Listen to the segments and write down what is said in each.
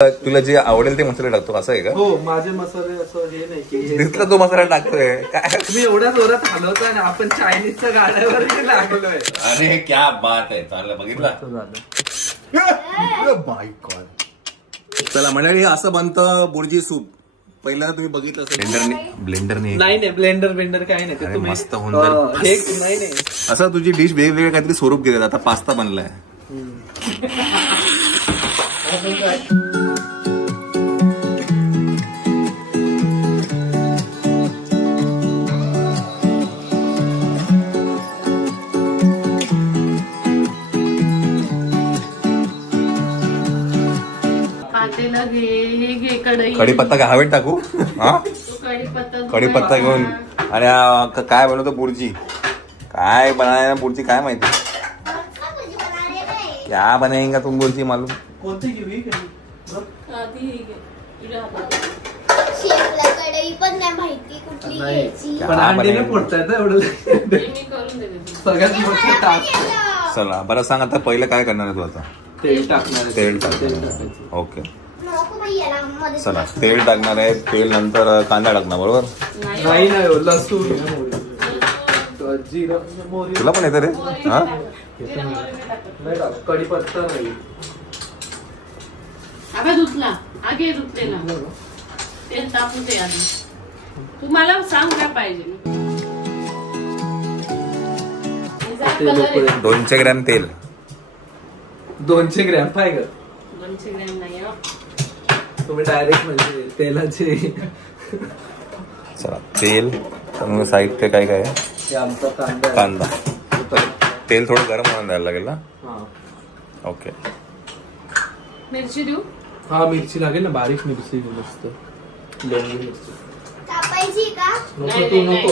तुला जे आवडेल ते मसाले टाकतो असं आहे का? हो, माझे मसाले असं हे नाही की दिसला तो मसाला टाकतोय काय? तुम्ही एवढ्या जोरात हलवता ना, आपण चायनीजच्या गाड्यावर लागलोय. अरे क्या बात आहे. चांगलं बघितलं. चला मंडळी, असं बनतं बुर्जी सूप. पहिल्यांदा तुम्ही बघितलं असेल. ब्लेंडरने नाही ब्लेंडर काही नाही ते तुम्ही मस्त होऊन जाईल. नाही असं तुझी डिश वेगवेगळे काहीतरी स्वरूप घेतात. आता पास्ता बनलाय. कढीपत्ता काय हवेत टाकू? हा, कढीपत्ता घेऊन. आणि काय बनवतो बुर्जी? काय बनाया बुर्जी काय माहिती? क्या बनाएगा तुम बुर्जी मालूम? कोणती घेऊ? कढई पण नाही माहिती कुठली घ्यायची. पण अंडीने फोडतायत एवढं. सगळ्यात मोठं टास्क. चला बरं सांग, आता पहिलं काय करणार आहे तू? आता तेल टाकणार. तेल टाकणार. ओके चला, तेल टाकणार आहे. तेल नंतर कांदा टाकणार, बरोबर? नाही लसूण जिरं मोहरी. तुला पण येतं रे? हा, कढीपत्ता नाही. धुतला आगे धुतलेला तेल टाकून ते आधी. तुम्हाला सांग काय पाहिजे? 200 ग्रॅम तेल. 200 ग्रॅम पाहिजे. 200 ग्रॅम नाही. तुम्ही डायरेक्ट म्हणजे तेलाचे. चला, तेल. साहित्य काय काय? आमचा कांदा. तेल थोडं गरम होऊन द्यायला लागेल ना? ओके. मिरची देऊ? हा, मिरची लागेल ना, बारीक मिरची मस्त. लोंगी मिरची कापायची का? नको.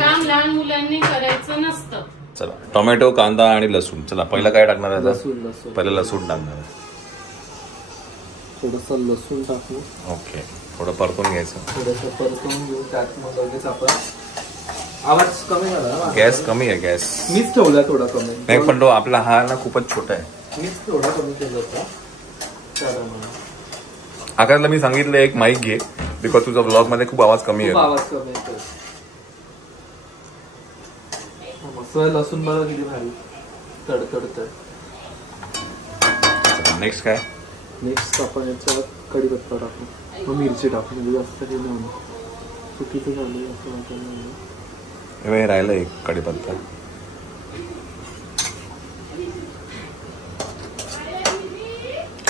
काम लहान मुलांनी करायचं नसतं. चला, टोमॅटो, कांदा आणि लसूण. चला, पहिलं काय टाकणार आहे? लसूण. पहिलं लसूण टाकणार आहे. थोडस लसूण टाकू. ओके, थोडं परतून घ्यायचं. थोडंसं परतून घेऊन त्यात मग लगेच आपण. आवाज कमी करा. गॅस कमी आहे. गॅस मीच ठेवला थोडा कमी. नाही, पण तो आपला हा ना खूपच छोटा आहे. मीच थोडा कमी केला होता. आकाशला मी सांगितलं एक माईक घे, बिकॉज तुझा ब्लॉग मध्ये खूप आवाज कमी आहे. आवाज कमी येतो. मस्त लसूण बघा किती भारी तडतडत. नेक्स्ट काय? नेक्स्ट आपण याच्यात कढीपत्ता टाकू. मग मिरची टाकू. म्हणजे जास्त हे नाही चुकीचं झालं असं वाटलं. हे राहिलं एक कढीपत्ता.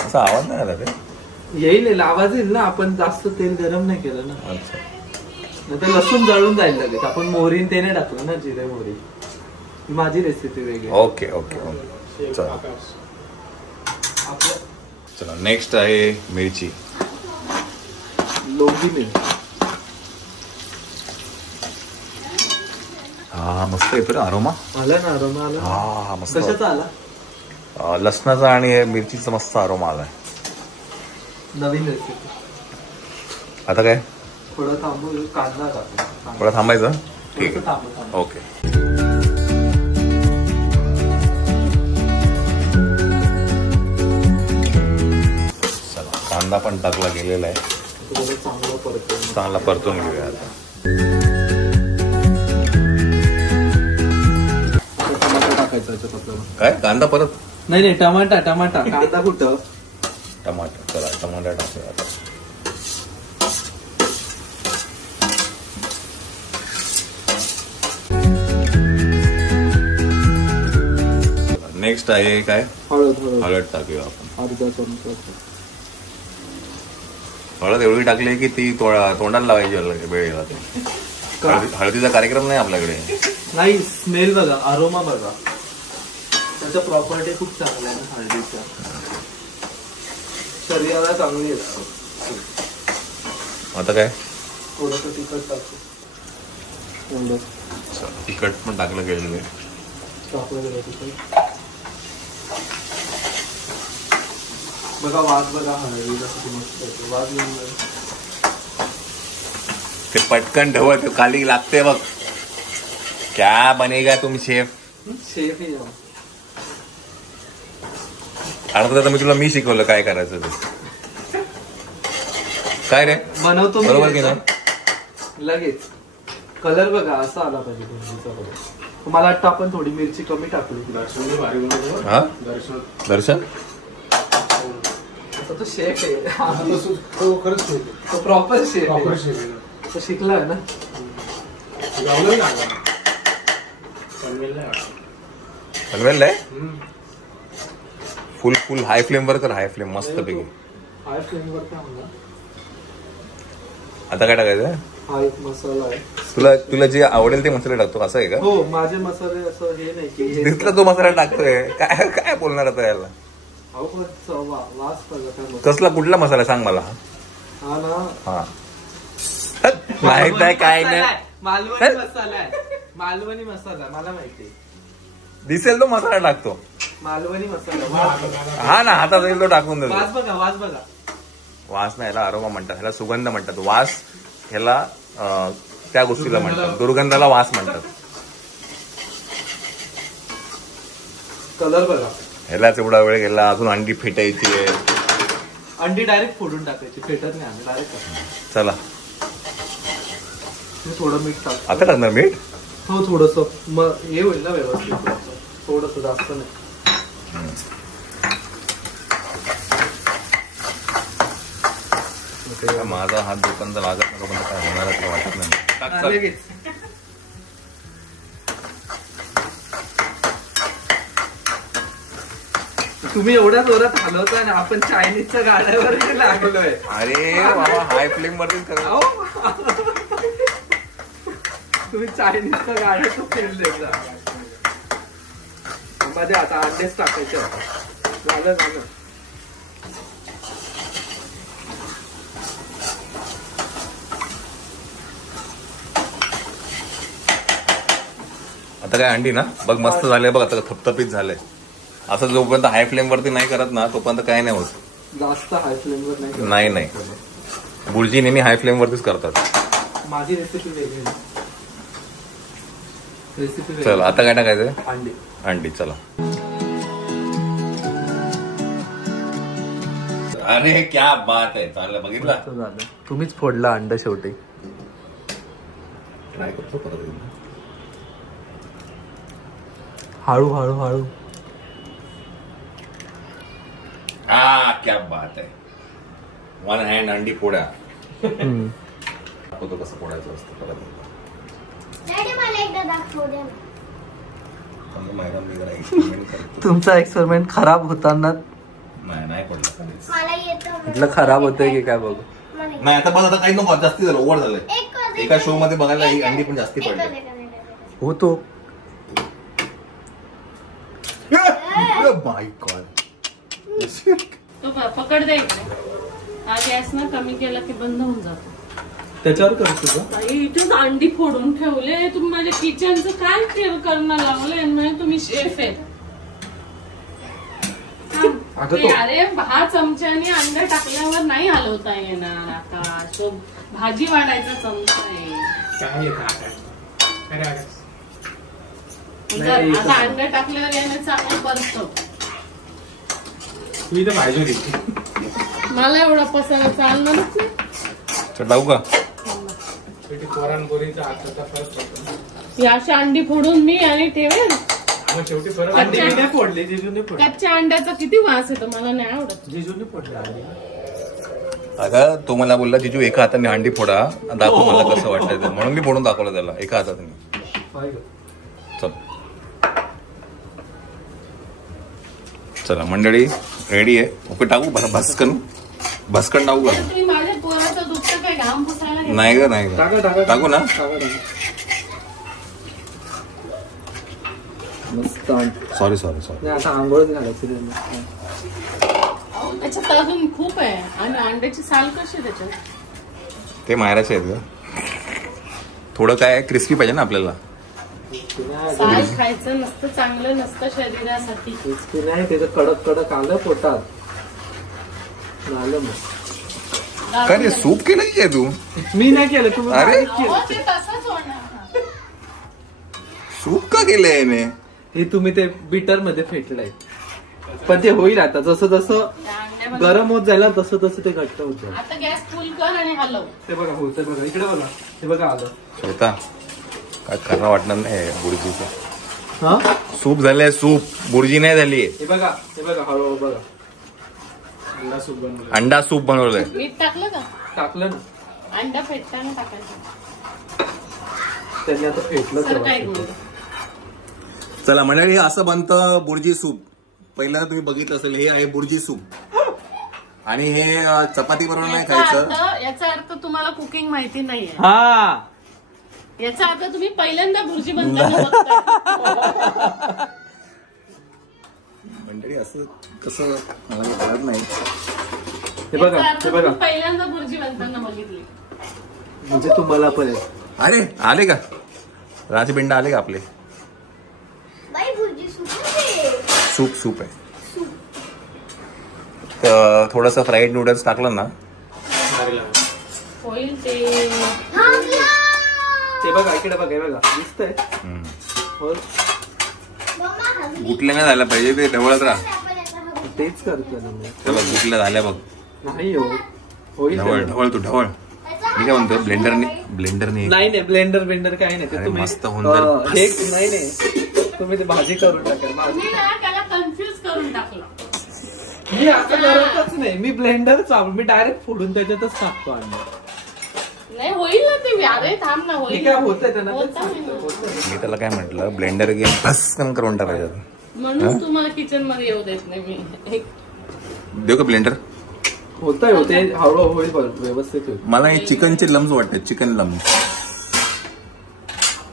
असा आवाज नाही आला रे. येईल आवाज येईल ना, आपण जास्त तेल गरम नाही केलं ना. अच्छा, नाही तर लसूण जळून जाईल लगेच. आपण मोहरीन ते नाही टाकलं ना, जिरे मोहरी. माझी रेसिपी वेगळी. Okay okay okay. चला, नेक्स्ट आहे मिरची. लोंगी मिरची. हा, मस्त येतो रे अरोमा. आला ना अरोमा? आला. हा, मस्त. कशाचा आला? लसणाचा आणि मिरचीचा मस्त अरोमा आलाय. नवीन रेसिपी. आता काय? थोडं थांबू. कांदा टाकू. थोडं थांबायचं. ठीक आहे. थांबू. ओके. चला, कांदा पण टाकला गेलेला आहे. चांगला परतून घेऊया आता. टमाटर टाकायचं याच्यात आपल्याला. काय? कांदा परत? नाही टमाटा. कांदा कुठं? टमाटर. चला, टमाटर टाकूया आता. नेक्स्ट आहे काय? हळद टाकूया आपण. अर्धा चमचा. हळद एवढी टाकली की ती तोंडाला लावायची वेळ येईल. हळदीचा कार्यक्रम नाही आपल्याकडे. नाही, स्मेल बघा, अरोमा बघा. त्याच्या प्रॉपर्टी खूप चांगल्या आहे हळदीच्या. शरीराला चांगली असते. आता काय? थोडस तिखट टाकू. तिखट पण टाकलं गेलेलं आहे. बघा वाज बघा हळदीचा किती मस्त येतो. वाज येऊन जाईल. ते पटकन ठेवत खाली लागते बघ. क्या बनेगा तुम शेफ? शेफ ही जाऊ. आता मी तुला शिकवलं काय करायचं ते. काय रे बनवतो मी बरोबर की याचा. नाही? लगेच कलर बघा असा आला पाहिजे भेंडीचा कलर. मला वाटतं आपण थोडी मिरची कमी टाकली. हा दर्शन आता तो शेफ आहे. तो प्रॉपर शेफ आहे. तो शिकलाय ना. पनवेल आहे फुल फुल हाय फ्लेम वर कर हाय फ्लेम मस्त पैकी. हाय फ्लेमवर काय म्हणा. आता काय टाकायचं हा एक मसाला आहे. तुला तुला जे आवडेल ते मसाले टाकतो असं आहे का? हो माझे मसाले असं हे नाही की हे दिसला तो मसाला टाकतोय काय काय बोलणार आता याला? अहो पण वास बघा काय मसाला. कसला कुठला मसाला सांग मला. हा ना हा माहित नाही काय नाही मालवणी मसाला आहे. मालवणी मसाला मला माहिती. दिसेल तो मसाला टाकतो. मालवणी मसाला. हा ना हातात येईल तो टाकून देतो. वास बघा वास बघा. वास नाही ह्याला अरोमा म्हणतात ह्याला सुगंध म्हणतात. वास ह्याला त्या गोष्टीला म्हणतात दुर्गंधाला वास म्हणतात. कलर बघा. ह्यालाच एवढा वेळ गेला अजून अंडी फेटायची आहे. अंडी डायरेक्ट फोडून टाकायची फेटत नाही अंडी डायरेक्ट. चला थोडं मीठ टाक. आता टाकणार मीठ. हो थोडस मग हे होईल ना व्यवस्थित. थोडस जास्त नाही. माझा हात दुकानचा लागत नका पण काय होणार असं वाटत नाही. टाक, हा, चल. लगेच. तुम्ही एवढ्या जोरात हलवताय ना आपण चायनीजच्या गाड्यावर लागलोय. अरे बाबा हाय फ्लेम वरतीच करा. अहो. तुम्ही चायनीजच्या गाड्या तो फेल देता. माझ्या आता अंडेच टाकायचे आता. झालं झालं. आता काय अंडी ना बघ मस्त झालंय बघ आता थपथपीत झालंय. असं जोपर्यंत हाय फ्लेम वरती नाही करत ना तोपर्यंत काय नाही होत. जास्त हाय फ्लेमवर नाही. नाही नाही बुर्जी नेहमी हाय फ्लेम वरतीच करतात. माझी रेसिपी वेगळी. रेसिपी चल आता काय टाकायचंय अंडी. अंडी चला. अरे क्या बात आहे चाललं बघितलं. झालं. तुम्हीच फोडला अंड शेवटी. ट्राय करतो परत. हळू हळू हळू. हा क्या बात आहे. वन हँड अंडी फोड्या. दाखवतो कसं फोडायचं असतं परत. डॅडी मला एकदा दाखवू द्या ना. तुमचा एक्सपेरिमेंट खराब होताना नाही पडलं मला येतं म्हटलं खराब होतंय की काय बघू. मला नाही आता बस आता काही नको जास्ती झालं ओव्हर झालंय. एक एका शो मध्ये बघायला ही अंडी पण जास्ती पडली. होतो. माय गॉड. तो पकड दे इकडे. हा गॅस ना कमी केला की बंद होऊन जातो. त्याच्यावर करतो तुझं. बाई, इथेच अंडी फोडून ठेवले. तुम्ही माझ्या किचनचं काय केअर करणं लावलंय म्हणजे तुम्ही शेफ आहे. अगं तो- अरे हा चमच्याने अंडा टाकल्यावर नाही हलवता येणार. आकाश तो भाजी वाढायचा चमचा आहे. नाही, आता अंडा टाकल्यावर याने चांगलं परतो. मी तर पाहिजे मला एवढा पसारा चालणारच नाही. टाकू का पोरांपोरीचा हाताचा फरक पडतो. ही अशी अंडी फोडून मी आणि ठेवेल. मग शेवटी फरक अंडी मी नाही फोडली. जिजूने फोडली. कच्च्या अंड्याचा किती वास येतो मला नाही आवडत. जिजूने फोडली अंडी. अगं तो मला बोलला जिजू एका हाताने अंडी फोडा दाखव मला कसं वाटतंय ते. म्हणून मी फोडून दाखवलं त्याला एका हाताने. पाय गं. चल चला मंडळी रेडी आहे. ओके टाकू भस्कन भस्कन टाकू का? तुम्ही माझ्या पोराचं दुसरं काय घाम पुसायला घेतलं? नाही ग नाही टाका ग. टाका टाकू ना. टाका, टाका. मस्त अंडी. Sorry sorry sorry. नाही आता आंघोळच घालायची त्यांना. अहो, त्याच्यात अजून खूप आहे. आणि अंड्याची साल कशी त्याच्यात? ते मायराचे आहेत ग. थोडं काय क्रिस्पी पाहिजे ना आपल्याला. साल खायचं नसतं चांगलं नसतं शरीरासाठी. क्रिस्पी नाही त्याचं कडक कडक आलं पोटात. झालं मग. काय रे सूप केलं की तू? मी नाही केलं तुम्ही. अरे. अहो, ते तसंच होणार. सूप का केलंय याने? हे तुम्ही ते बीटर मध्ये फेटलंय पण ते होईल आता जसं जसं त्या हे बघा. गरम होत जायला तसं तसं ते घट्ट होतं. आता गॅस फुल कर आणि हलव. ते बघा होतं बघा इकडे बघा हे बघा आलं. श्वेता काय करणं वाटणार नाही बुर्जीचं. हा सूप झालंय सूप, बुर्जी नाही झालीये. हे बघा हळूहळू बघा अंडा सूप बनवलं. अंडा सूप बनवलंय. मीठ टाकलं का? टाकलं ना अंडा फेटताना टाकायचं. त्यांनी आता फेटलं सर काय तेव्हा. करू? चला मंडळी असं बनतं बुर्जी सूप. पहिल्यांदा तुम्ही बघितलं असेल हे आहे बुर्जी सूप आणि हे चपाती बरोबर नाही खायचं. याचा अर्थ तुम्हाला कुकिंग माहिती नाहीये. हा याचा अर्थ तुम्ही पहिल्यांदा बुर्जी बनताना बघताय. मंडळी असं कसं मला कळत नाही. हे बघा याचा अर्थ हे बघा तुम्ही पहिल्यांदा बुर्जी बनताना बघितली. म्हणजे तुम्हाला पण आहे. अरे आले का राजबिंड आले का आपले. बाई भुर्जी सुकून सूप आहे. तर थोडस फ्राईड नूडल्स टाकलं ना होईल ते. ते बघा इकडे बघा हे बघा दिसतंय. हो गुटल्या नाही झाल्या पाहिजे ते ढवळत राहा. तेच करतो ना मी. चला गुटल्या झाल्या बघ. नाही हो होईल ढवळ ते. ढवळ तू ढवळ. मी काय म्हणतो ब्लेंडरने नाही ब्लेंडर काही नाही ते अरे तुम्ही मस्त होऊन जाईल. हे नाही तुम्ही ते भाजी करून टाका. तुम्ही ना त्याला कन्फ्युज करून टाकलं. मी असं करतच नाही. मी ब्लेंडर चालू मी डायरेक्ट फोडून त्याच्यातच टाकतो अंडा. नाही होईल ना ते. अरे थांब ना हे होईल. काय होतंय त्यांना तेच होतं सांगतो, ना. होतंय. मी त्याला काय म्हटलं ब्लेंडर गेम भस्कन करून टाकायचं. म्हणून तुम्हाला किचन मध्ये येऊ देत नाही मी. देऊ का ब्लेंडर. होतंय हळूहळू होईल व्यवस्थित होईल. मला हे चिकनचे लम्स वाटतात. चिकन लम्स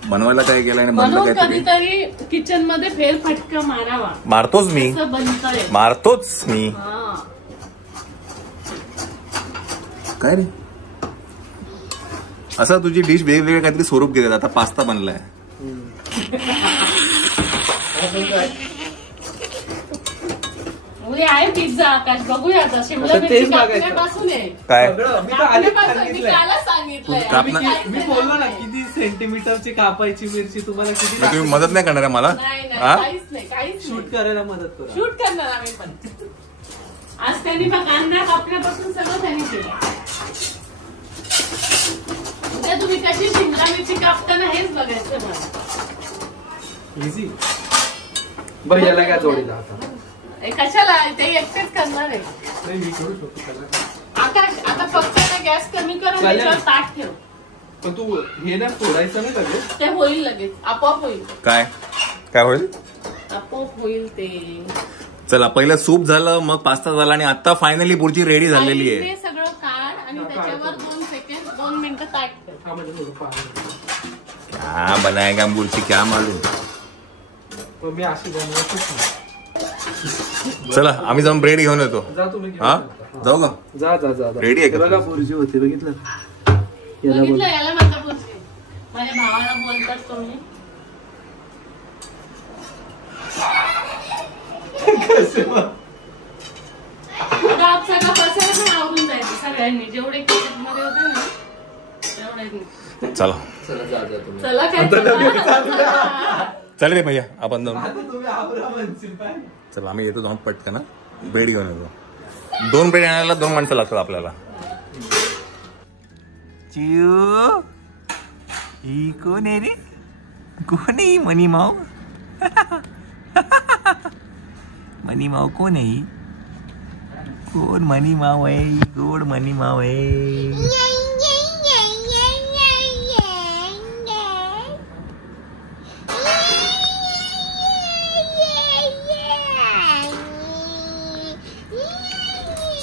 बनवायला काय केलं आणि बनलं म्हणून काय तरी. कधीतरी किचन मध्ये फेरफटका मारावा. मारतोच मी असं बनतंय. मारतोच मी. हा. काय रे असं तुझी डिश वेगवेगळे काहीतरी स्वरूप घेतात. आता पास्ता बनलाय. उद्या आहे पिझ्झा आकाश बघूया आता. शिमला आता मिरची तेच बघायचं. कापण्यापासून आहे. काय सगळं मी तर आधीच मी सांगितलंय. कालच सांगितलंय. कापणं- आम्ही काहीच मी नाही बोललो ना बनवलंय. किती सेंटीमीटरची कापायची मिरची तुम्हाला किती मग तुम्ही मदत नाही करणार आहे मला. नाही नाही हा काहीच नाही काहीच शूट नाही. करायला मदत करा. शूट करणार आम्ही पण. आज त्यांनी बघ कांदा कापण्यापासून सगळं त्यांनी केलं. उद्या तुम्ही कशी शिमला मिरची कापताना हेच बघायचं मला. इझी भैयाला काय जोडीला आता. हे कशाला ते एकटेच करणार आहे. नाही मी करू शकतो त्याला. आकाश आता फक्त ना गॅस कमी कर आणि चालेल. त्याच्यावर ताट ठेव. पण तू हे ना फोडायचं नाही लगेच. ते होईल लगेच आपोआप होईल. काय काय होईल. आपोआप होईल ते. चला पहिलं सूप झालं मग पास्ता झाला आणि आता फायनली बुर्जी रेडी झालेली आणि आहे. ते सगळं काढ आणि त्याच्यावर 2 मिनिटं ताट ठेव. हा म्हणजे थोडं पाणी. क्या बनाएगा बुर्जी क्या मालूम. पण मी अशी बनवतच नाही. चला आम्ही जाऊन ब्रेड घेऊन येतो. जा तुम्ही घेऊन हा जा. जाऊ का. जा जा जा Ready आहे का? बघा बुर्जी होते बघितलं याला बोल. बघितलं याला माझा बोलते. माझ्या भावाला बोलतात तुम्ही. आता आप सगळं पसारा पण आवरून जायचं सगळ्यांनी. जेवढे किचन मध्ये होते ना तेवढे. चला चला जा जा तुम्ही. चला काय चल रे भैया आपण जाऊन. आता तुम्ही आवरा म्हणशील काय. चला आम्ही येतो जाऊन पटकन ब्रेड घेऊन येतो. 2 ब्रेड आणायला 2 माणसं लागतात आपल्याला. चिऊ ही कोण आहे रे. कोण आहे मनी माव. मनी माव कोण आहे. कोण मनी माव आहे. गोड मनी माव आहे.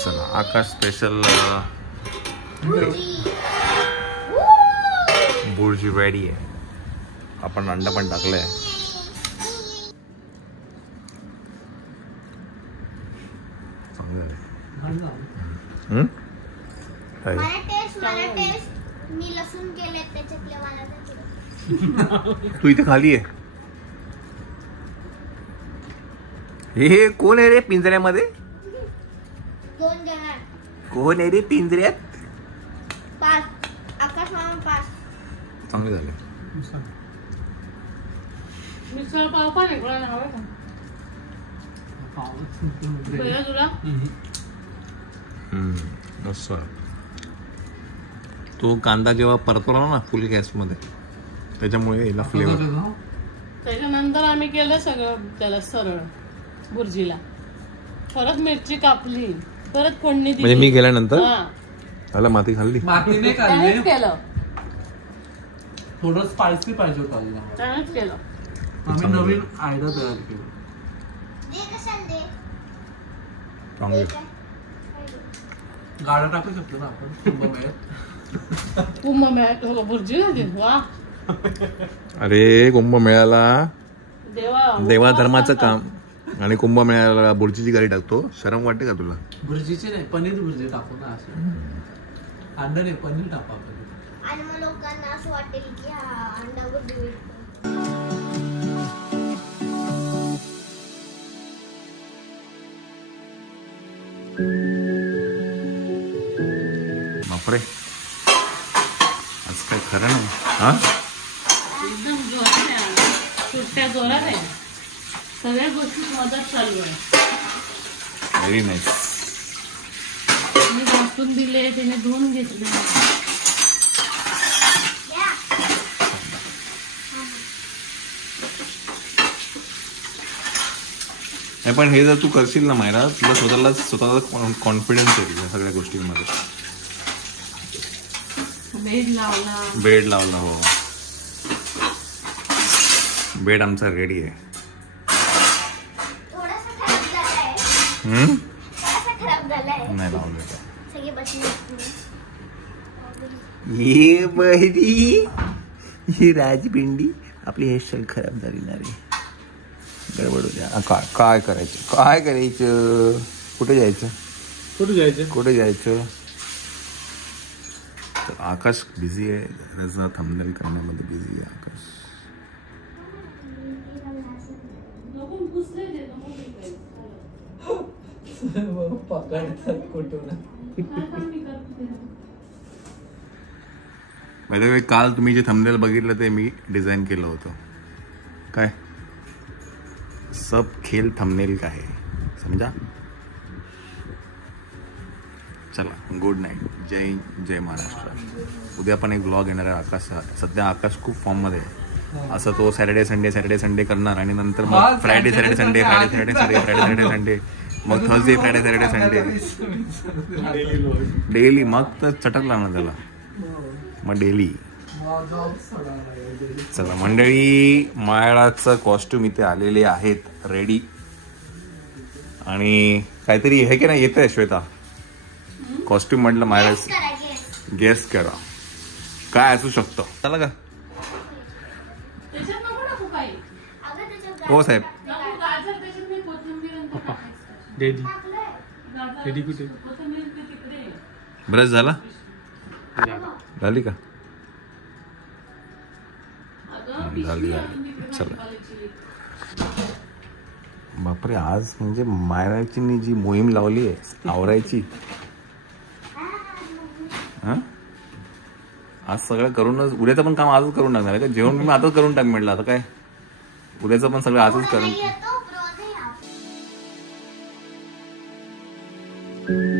चला आकाश स्पेशल बुर्जी रेडी आहे. आपण अंडा पण टाकलंय. चांगलं आहे. काय? मला टेस्ट मी लसूण केले त्याच्यातले मला नाही. तू इथे खाली आहे. हे कोण आहे रे पिंजऱ्यामध्ये. 2 जण. कोण आहे रे पिंजऱ्यात. 5 आकाश मामा 5. चांगले झाले. मिसळ पाव पण आहे कोणाला हवं का. तुला मस्त. तो कांदा जेव्हा परतवला ना फुल गॅसमध्ये त्याच्यामुळे याला फ्लेवर. त्याच्यानंतर आम्ही केलं सगळं त्याला सरळ बुर्जीला. परत मिरची कापली, परत फोडणी दिली. म्हणजे मी गेल्यानंतर हा, त्याला माती खाल्ली. माती नाही त्यानेच खाल्ली, केलं, थोडं स्पायसी पाहिजे होतं आम्हाला. त्यानेच केलं. आम्ही नवीन आयडिया तयार केली. दे कशाला दे चांगली. गाडा टाकू शकतो ना आपण कुंभमेळ्यात. कुंभमेळ्यात हो, बुर्जी होती. वा अरे कुंभमेळ्याला देवा, देवा धर्माचं काम आणि कुंभमेळ्याला बुर्जीची गाडी टाकतो. शरम वाटते का तुला? भुर्जीची नाही, पनीर भुर्जी टाकू ना. असं अंडा नाही, पनीर टाकू आपण. आणि मग लोकांना असं वाटेल की हा अंडा बुर्जी भेटतो. बापरे, आज काय खरं नाही. हा एकदम जोरात आहे, सुट्ट्या जोरात आहे. सगळ्या गोष्टी मदत चालू आहे. Very nice. मी घासून दिले, त्याने धुवून घेतले. या नाही पण हे जर तू करशील ना मायरा, तुला स्वतःचा कॉन्फिडन्स येईल या सगळ्या गोष्टींमध्ये. बेड लावला. बेड लावला. हो, बेड आमचा रेडी आहे. थोडासा खराब झालाय, हम्म? थोडासा खराब झालाय. नाही लावलं. सगळे बसले. ये बहिरी, ही राजपिंडी आपली हेअरस्टाईल खराब झाली ना रे. गडबड होत्या. काय करायचं, काय करायचं, कुठे जायचं, कुठे जायचं? कुठे जायचं. तर आकाश बिझी आहे, त्याचा थंबनेल करण्यामध्ये बिझी आहे आकाश. नको पुसले ते, नको फेकायचं. पकडतात कुठून. बाय द वे, काल तुम्ही जे थंबनेल बघितलं ते मी डिझाईन केलं होतं. काय सब खेल थंबनेल का है, समजा. चला, गुड नाईट. जय महाराष्ट्र. उद्या पण एक ब्लॉग येणार आहे आकाश. सध्या आकाश खूप फॉर्म मध्ये आहे. असं तो सॅटर्डे संडे करणार आणि नंतर मग Friday Saturday Sunday, Friday Saturday Sunday, मग Thursday Friday Saturday Sunday daily. मग तर चटक लागणार त्याला, मग डेली. चला मंडळी, मायाळाचं कॉस्ट्युम इथे आलेले आहेत रेडी. आणि काहीतरी हे की नाही येत आहे श्वेता, कॉस्ट्युम म्हटलं मायाळा. करा गेस. गेस करा काय असू शकतं. चला का? त्याच्यात नको टाकू काही. अगं त्याच्यात हो साहेब. नको गाजर, त्याच्यात मी कोथिंबीर आणि ते टाकायचं. डेली टाकलंय. गाजर, डेली कुठे? कोथिंबीर ते तिकडे. ब्रश झाला? झाली का? अगं, झाली, पिशवी झाली. आणून तिकडे चला. भाजीपाल्याची. बापरे, आज म्हणजे मायराची जी मोहीम लावली आहे आवरायची, हा, आज सगळं करूनच उद्याचं पण काम आजच करून टाकणार आहे का? जेवण मी आताच करून टाक म्हटलं. आता काय उद्याचं पण सगळं आजच करून. नाही येतो, ब्रो नाही.